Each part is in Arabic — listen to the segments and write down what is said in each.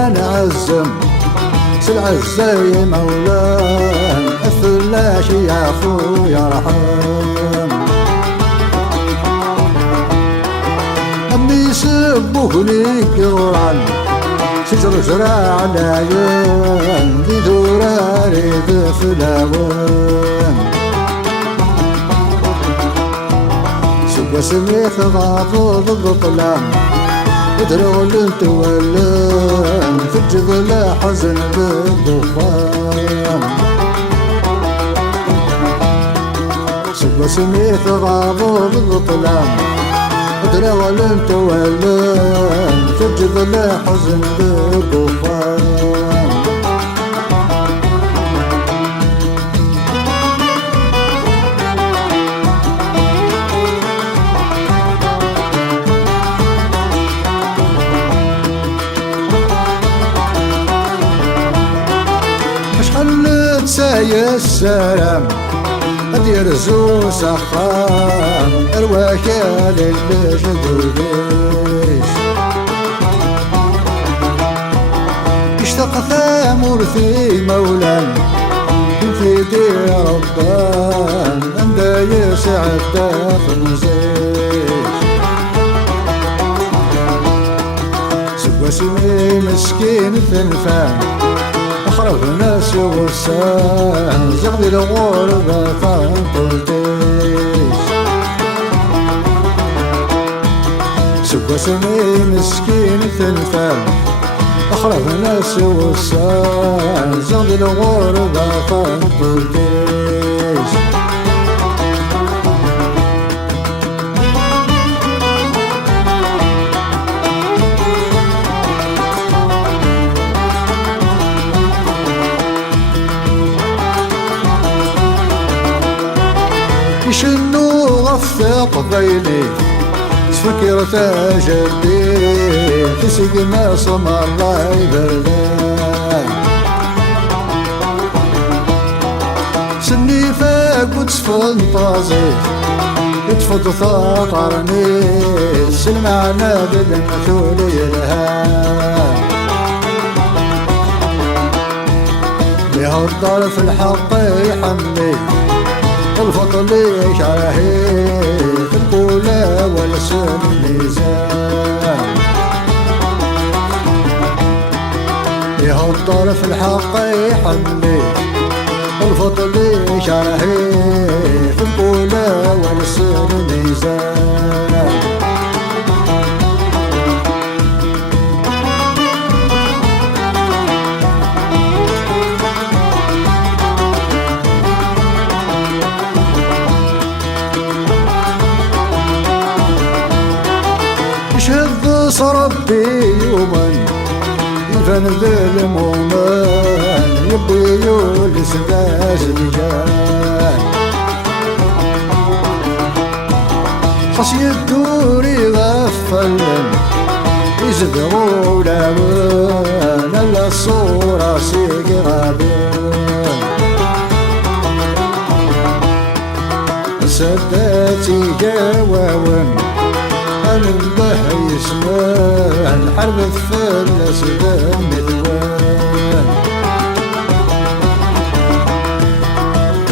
سليمان عزم سلعزة مولان الثلاش يعفو يرحم أمي يسبوه لي قران شجر زرع العيان ذي ذراري ذي فلاوان سوى سميث غافض الظلام ادرغل تولان في الجبل حزن بالضفان سوى سميث غافض الظلام ادرغل تولان في الجبل حزن بالضفان شحال تسايا السلام أدير زو سخام أرواح للجدوديش اشتاق ثامر في مولان في دي ربان أندا يسعد داخل زيش سوى سمي مسكين ثنفان أخرف ناس وسان زغدي الغربة فانطلتيش سوى سمي مسكين ثنفان أخرف ناس وسان زغدي الغربة فانطلتيش يشنو غفق ضيلي تفكر تجدي تسق ما صمر راي بردان سني فاق وتصفن طازي يتفض ثاقرني سلمعنا بالمثول يلهان يهضر في الحق يحمي الفضل شاهي في القولة والسن ميزان يهضر في الحق يحمي الفضل شاهي في القولة والسن ميزان شد ربي يوما يفن ذي المومان يبي يولس ناس رجال خص يدور يغفلن يزدغوا لوان الا الصورة سيق غابان سداتي جواون البه يسمان حرب الفلس دم ذوان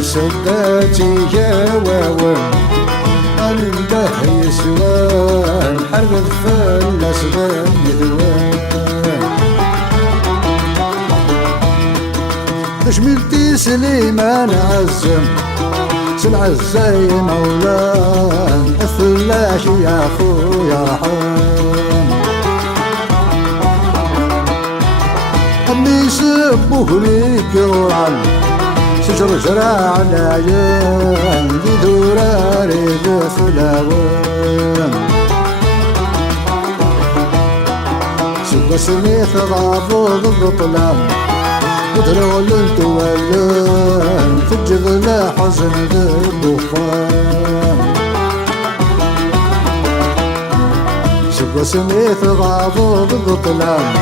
سداتي جواون البه يسمان حرب الفلس دم ذوان تشملتي سليمان عزم سلعزة مولان الثلاش يعفو يرحم أمي يسبوه لي قران شجر زرع العيان ذي ذراري ذي فلاوان سوى سميث غافض الظلام ودرغل تولان في الجبل حزن ذي الضفان سوى سميث غافض الظلام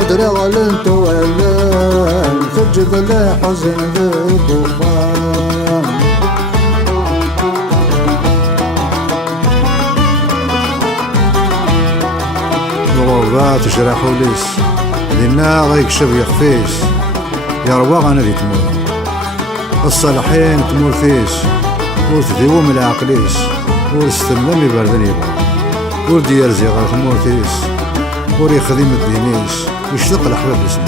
ودرغل تولان في الجبل حزن ذي الضفان نورات جراح وليس دينا غيكشف يخفيش يروى غانا دي تمور الصالحين تمور فيش ور تديوم العقليش ور استملام يبردن يبغى ور ديال زيغة تمور فيش ور يخدم الدينيش يشتق الحباب اسمه